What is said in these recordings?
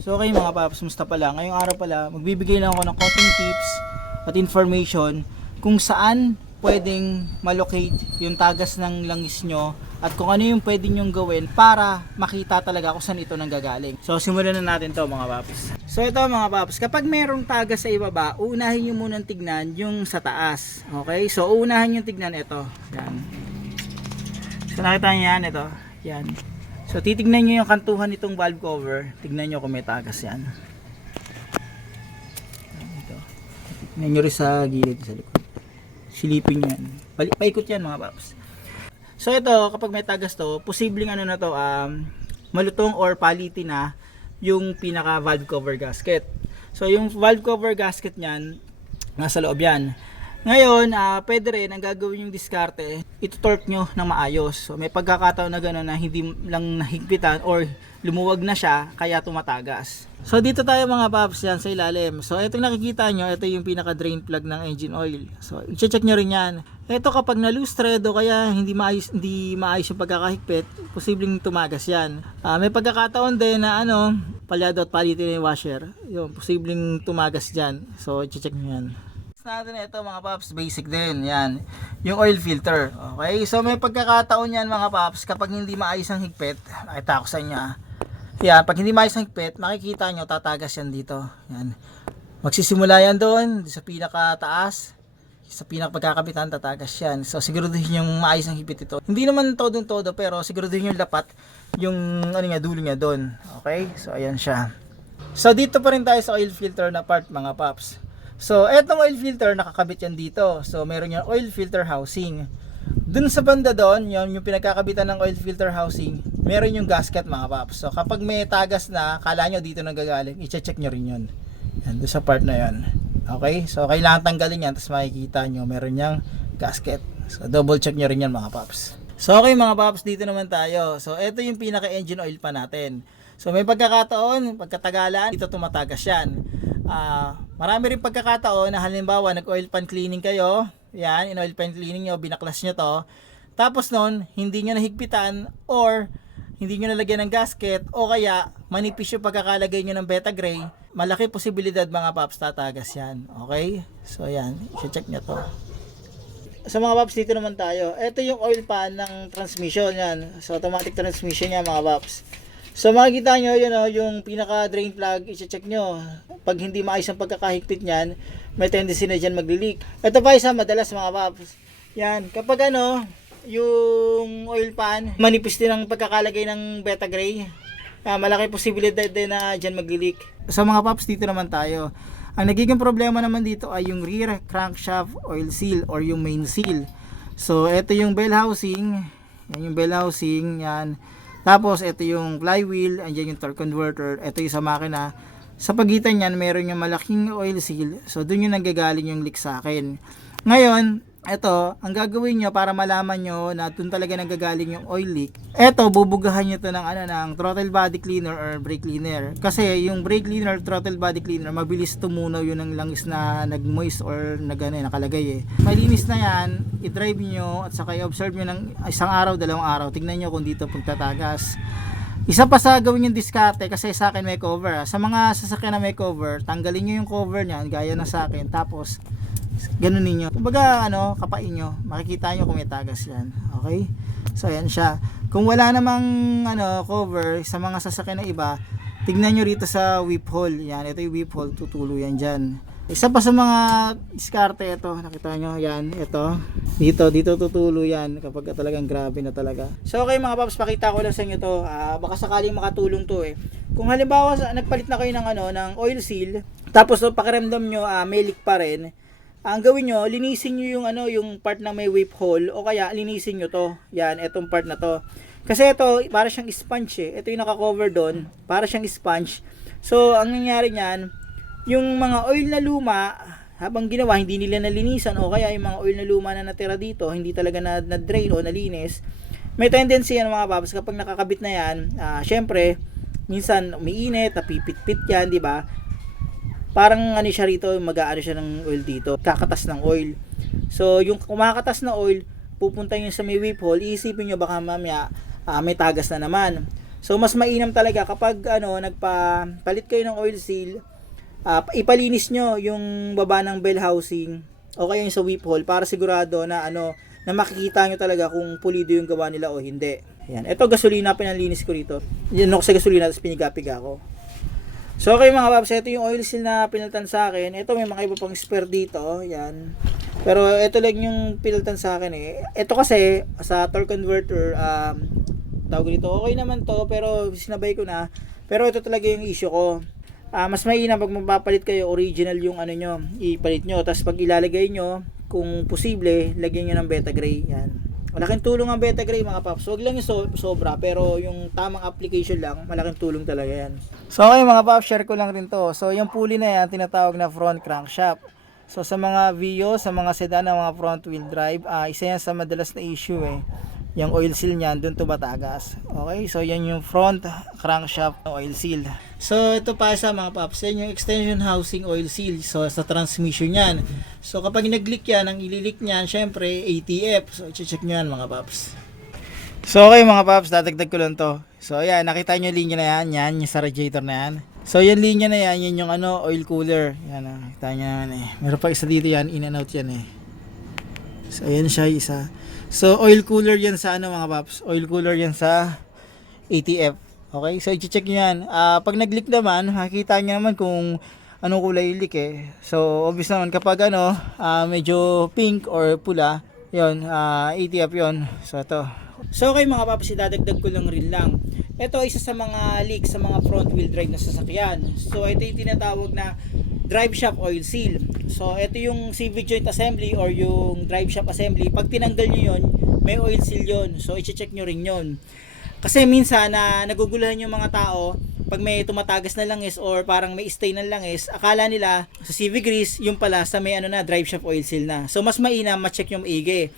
So okay mga paps, musta pala? Ngayong araw pala, magbibigay lang ako ng konting tips at information kung saan pwedeng malocate yung tagas ng langis nyo at kung ano yung pwede nyong gawin para makita talaga kung saan ito nanggagaling. So simulan na natin to mga paps. So ito mga paps, kapag merong tagas sa ibaba, unahin nyo munang tignan yung sa taas. Okay? So unahin nyo tignan ito. Yan. So nakita nyo yan, ito. Yan. So titignan nyo yung kantuhan nitong valve cover. Tignan nyo kung may tagas yan. Ito. Tignan nyo rin sa gilid, sa likod. Silipin nyo yan. Paikot yan mga paps. So ito, kapag may tagas to, posibleng ano na to, malutong or paliti na yung pinaka valve cover gasket. So yung valve cover gasket nyan, nasa loob yan. Ngayon, pwede rin ang gagawin yung diskarte, ito-torque nyo ng maayos. So may pagkakataon na gano'n na hindi lang nahigpitan or lumuwag na siya kaya tumatagas. So dito tayo mga paps yan sa ilalim. So itong nakikita nyo, ito yung pinaka drain plug ng engine oil. So i-check nyo rin yan. Ito kapag na-loose thread o kaya hindi maayos yung pagkakahigpit, posibleng tumagas yan. May pagkakataon din na palyado at palitin yung washer. Yung posibleng tumagas dyan. So i-check nyo yan. Natin ito mga paps, basic din yan, yung oil filter. Okay, so may pagkakataon yan mga paps kapag hindi maayos ang higpit. Nakita ko sa inyo yan, pag hindi maayos ang higpit, makikita nyo tatagas yan dito. Yan, magsisimula yan doon sa pinakataas, sa pinakapagkakabitan tatagas yan. So siguraduhin yung maayos ang higpit ito. Hindi naman todo pero siguraduhin yung lapat yung dulo niya doon. Okay, so ayan siya. So dito pa rin tayo sa oil filter na part mga paps. So, etong oil filter, nakakabit yan dito. So, meron yung oil filter housing. Dun sa banda doon, yung pinagkakabitan ng oil filter housing, meron yung gasket mga paps. So, kapag may tagas na, kala nyo dito nanggagaling, i-check nyo rin yun. Yan, dun sa part na yun. Okay? So, kailangan tanggalin yan, tapos makikita nyo, meron yung gasket. So, double check nyo rin yan mga paps. So, okay mga paps, dito naman tayo. So, ito yung pinaka-engine oil pa natin. So, may pagkakataon, pagkatagalan, dito tumatagas yan. Marami rin pagkakataon na halimbawa nag-oil pan cleaning kayo, yan, in-oil pan cleaning nyo, binaklas nyo to, tapos nun, hindi nyo nahigpitan or hindi nyo nalagyan ng gasket o kaya manipis yung pagkakalagay nyo ng beta gray, malaki posibilidad mga paps tatagas yan. Okay? So yan, i-check nyo to. Sa mga paps, dito naman tayo. Ito yung oil pan ng transmission yan. So automatic transmission yan mga paps. So makikita nyo yun, yung pinaka drain plug, i-check nyo. Pag hindi maayos ang pagkakahigpit nyan, may tendency na dyan magli-leak. Ito pa isa madalas mga paps. Yan, kapag yung oil pan, manipis din ang pagkakalagay ng beta gray, malaki posibilidad din na dyan magli-leak. Sa mga paps, dito naman tayo. Ang nagiging problema naman dito ay yung rear crankshaft oil seal or yung main seal. So ito yung bell housing, yan yung bell housing, yan. Tapos ito yung flywheel, andyan yung torque converter, ito yung sa makina. Sa pagitan niyan, meron yung malaking oil seal. So doon yung nanggagaling yung leak sa akin. Ngayon, ito, ang gagawin nyo para malaman nyo na doon talaga nanggagaling yung oil leak. Ito, bubugahan nyo to ng throttle body cleaner or brake cleaner. Kasi yung brake cleaner, throttle body cleaner, mabilis tumunaw yun ng langis na nag-moist or nakalagay Malinis na yan, i-drive nyo at saka i-observe nyo ng isang araw, dalawang araw. Tignan nyo kung dito pagtatagas. Isa pa sa gawin yung diskarte, kasi sa akin may cover. Sa mga sasakyan na may cover, tanggalin nyo yung cover nyan, gaya na sa akin. Tapos, ganun ninyo. Kumbaga, kapain nyo. Makikita nyo kung may tagas yan. Okay? So, ayan siya. Kung wala namang, cover sa mga sasakyan na iba, tignan nyo rito sa whip hole. Yan, ito yung whip hole. Tutulo yan dyan. Isa pa sa mga diskarte, ito. Nakita nyo, yan, ito. Dito tutulo yan kapag talagang grabe na talaga. So, okay mga paps, pakita ko lang sa inyo to. Baka sakaling makatulong to Kung halimbawa, nagpalit na kayo ng oil seal, tapos pakiramdam nyo, may leak pa rin, ang gawin nyo, linisin nyo yung part na may whip hole o kaya linisin nyo to. Yan, etong part na to. Kasi ito, para siyang sponge Ito yung naka-cover doon, para siyang sponge. So, ang nangyari niyan, yung mga oil na luma, habang ginawa, hindi nila nalinisan o kaya yung mga oil na luma na natira dito, hindi talaga na-drain o nalinis, may tendency yan mga paps, kapag nakakabit na yan, syempre, minsan umiinit, napipit-pit yan, di ba? Parang siya rito, siya ng oil dito, kakatas ng oil. So yung kumakatas na oil, pupunta yun sa may whip hole, iisipin nyo baka mamaya may tagas na naman. So mas mainam talaga kapag nagpapalit kayo ng oil seal, ipalinis nyo yung baba ng bell housing o kaya yung sa whip hole para sigurado na na makikita nyo talaga kung pulido yung gawa nila o hindi. Ayan. Ito gasolina, pinanlinis ko rito. Yan ako sa gasolina, tapos piniga-piga ko. So okay mga paps, ito yung oil seal na pinalitan sa akin. Ito may mga iba pang spare dito. Yan. Pero ito lang yung pinalitan sa akin eh. Ito kasi sa torque converter, tawag dito, okay naman to pero sinabay ko na. Pero ito talaga yung issue ko. Mas mainam pag magpapalit kayo, original yung nyo, ipalit nyo. Tapos pag ilalagay nyo, kung posible, lagyan nyo ng beta gray. Yan. Malaking tulong ang beta gray mga paps. Huwag lang yung sobra, pero yung tamang application lang, malaking tulong talaga yan. So okay mga paps, share ko lang rin to. So yung pulley na yan, tinatawag na front crankshaft. So sa mga Vio, sa mga sedan na mga front wheel drive, isa yan sa madalas na issue eh. Yung oil seal niyan doon tumatagas. Okay, so yan yung front crankshaft oil seal. So ito pa sa mga paps, yan yung extension housing oil seal. So sa transmission yan. So kapag nag-leak yan, ang ililik niyan, syempre ATF. So i-check nyo yan mga paps. So okay mga paps, dadagdag ko lang to. So ayan, nakita nyo yung linya na yan, yan yung sa radiator na yan. So yung linya na yan, yan yung oil cooler. Yan, nakita nyo naman eh. Meron pa isa dito yan, in and out yan eh. So ayan siya isa. So oil cooler yan sa mga paps, oil cooler yan sa ATF. Okay, so i-check nyo yan. Pag nag-leak naman, makikita nyo naman kung anong kulay leak eh. So obvious naman kapag medyo pink or pula, yon ATF yon. So ito. So okay mga paps, idadagdag ko lang rin lang. Ito isa sa mga leak sa mga front wheel drive na sasakyan. So ito yung tinatawag na drive shaft oil seal. So ito yung CV joint assembly or yung drive shaft assembly. Pag tinanggal nyo yun, may oil seal yun. So i-check nyo rin yun. Kasi minsan na naguguluhan yung mga tao pag may tumatagas na langis or parang may stain ng langis, akala nila sa CV grease, yung pala sa may drive shaft oil seal na. So mas mainam ma-check yung maigi.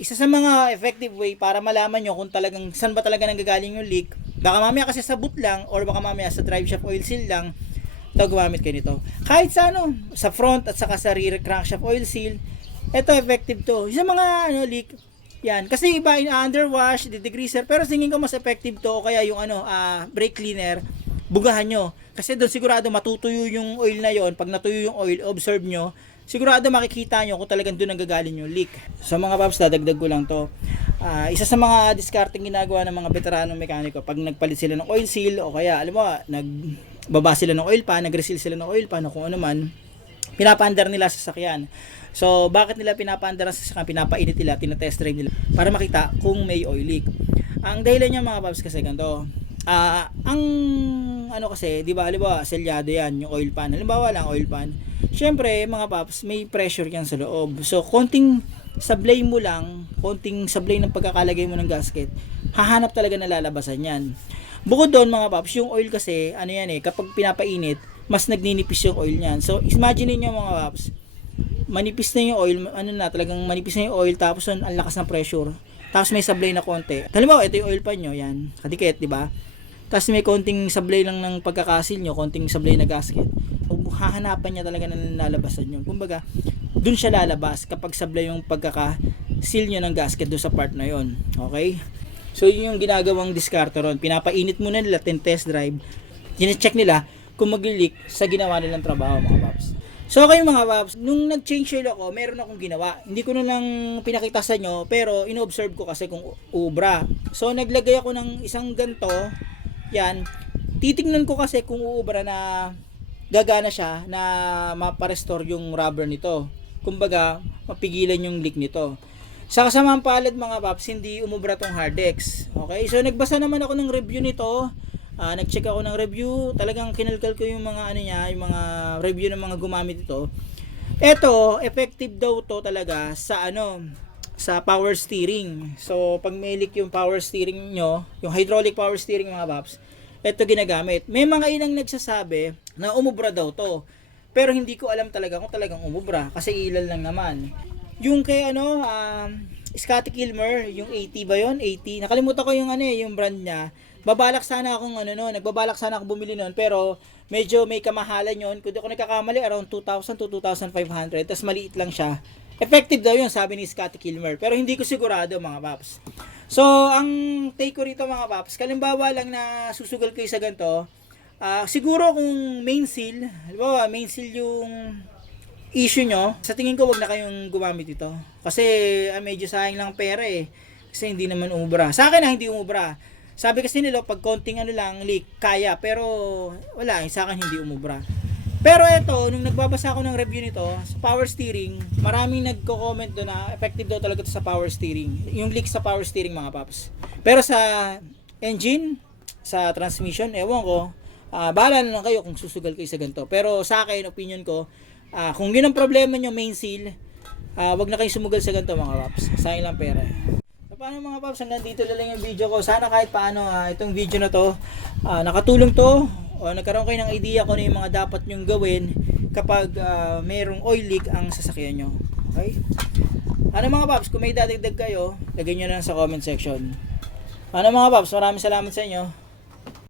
Isa sa mga effective way para malaman nyo kung talagang saan ba talaga nanggagaling yung leak. Baka mamaya kasi sa boot lang or baka mamaya sa drive shaft oil seal lang, gumamit kayo nito. Kahit sa sa front at saka sa rear crankshaft oil seal, ito effective to. Sa mga leak, yan. Kasi iba underwash, degreaser, pero tingin ko mas effective to o kaya yung brake cleaner, bugahan nyo. Kasi doon sigurado matutuyo yung oil na yon. Pag natuyo yung oil, observe nyo, sigurado makikita nyo kung talagang doon nanggagaling yung leak. Sa mga paps, dadagdag ko lang to. Isa sa mga discarding ginagawa ng mga veteranong mekaniko, pag nagpalit sila ng oil seal o kaya, alam mo, nagbaba sila ng oil pan, nag-reseal sila ng oil pan o kung ano man, pinapaandar nila sa sasakyan. So, bakit nila pinapaandar sa sasakyan? Pinapainit nila, tinatest drive nila para makita kung may oil leak. Ang dahilan niya mga paps kasi ganito. Ang kasi, di ba, halimbawa, selyado yan, yung oil pan. Halimbawa lang, oil pan. Syempre, mga paps, may pressure yan sa loob. So, konting sablay mo lang, konting sablay ng pagkakalagay mo ng gasket, hahanap talaga na lalabasan yan. Bukod doon mga paps, yung oil kasi, kapag pinapainit, mas nagninipis yung oil niyan. So, imagine niyo mga paps, manipis na yung oil, talagang manipis na yung oil, tapos ang lakas ng pressure. Tapos may sablay na konti. Halimbawa, ito yung oil pan nyo, yan, kadikit, di ba? Tapos may konting sablay lang ng pagkakasil nyo, konting sablay na gasket. Hahanapan niya talaga na lalabasan yun. Kumbaga, dun siya lalabas kapag sablay yung pagkakasil nyo ng gasket doon sa part na yon. Okay? So, yun yung ginagawang discardor ron. Pinapainit muna nila, test drive. Tine-check nila kung mag-leak sa ginawa nilang trabaho, mga paps. So, okay mga paps, nung nag-change oil ako, meron akong ginawa. Hindi ko na lang pinakita sa inyo, pero in-observe ko kasi kung ubra. So, naglagay ako ng isang ganto. Yan. Titingnan ko kasi kung uubra na gagana siya na maparestore yung rubber nito. Kumbaga, mapigilan yung leak nito. Sa kasamang palad mga paps, hindi umubra tong Hardex. Okay, so nagbasa naman ako ng review nito. Nag-check ako ng review. Talagang kinalkal ko yung mga yung mga review ng mga gumamit ito. Ito, effective daw to talaga sa sa power steering. So, pag may leak yung power steering nyo, yung hydraulic power steering mga paps, ito ginagamit. May mga inang nagsasabi na umubra daw to. Pero hindi ko alam talaga kung talagang umubra kasi ilan lang naman. Yung kay Scotty Kilmer, yung 80 ba yon? 80. Nakalimutan ko yung yung brand niya. Babalak sana akong nagbabalak sana akong bumili noon pero medyo may kamahalan yon. Kung di ako nagkakamali, around 2,000 to 2,500. Tapos maliit lang siya. Effective daw yun, sabi ni Scotty Kilmer. Pero hindi ko sigurado mga paps. So, ang take ko rito mga paps, kalimbawa lang na susugal kayo sa ganito, siguro kung main seal, halimbawa main seal yung issue nyo, sa tingin ko wag na kayong gumamit ito. Kasi medyo sayang lang pera eh. Kasi hindi naman umubra. Sa akin hindi umubra. Sabi kasi nila pag konting lang leak, kaya. Pero wala, sa akin hindi umubra. Pero ito, nung nagbabasa ako ng review nito, sa power steering, maraming nagko-comment doon na effective daw talaga ito sa power steering. Yung leak sa power steering mga paps. Pero sa engine, sa transmission, ewan ko, bahala na lang kayo kung susugal kayo sa ganito. Pero sa akin, opinion ko, kung yun ang problema nyo, main seal, wag na kayong sumugal sa ganito mga paps. Sayang lang pera. So paano mga paps, hanggang dito lang yung video ko. Sana kahit paano itong video na to, nakatulong to, o nagkaroon kayo ng idea kung ano yung mga dapat nyong gawin kapag mayroong oil leak ang sasakyan nyo. Okay? Ano mga paps, kung may dadagdag kayo, lagay nyo na sa comment section. Ano mga paps, maraming salamat sa inyo.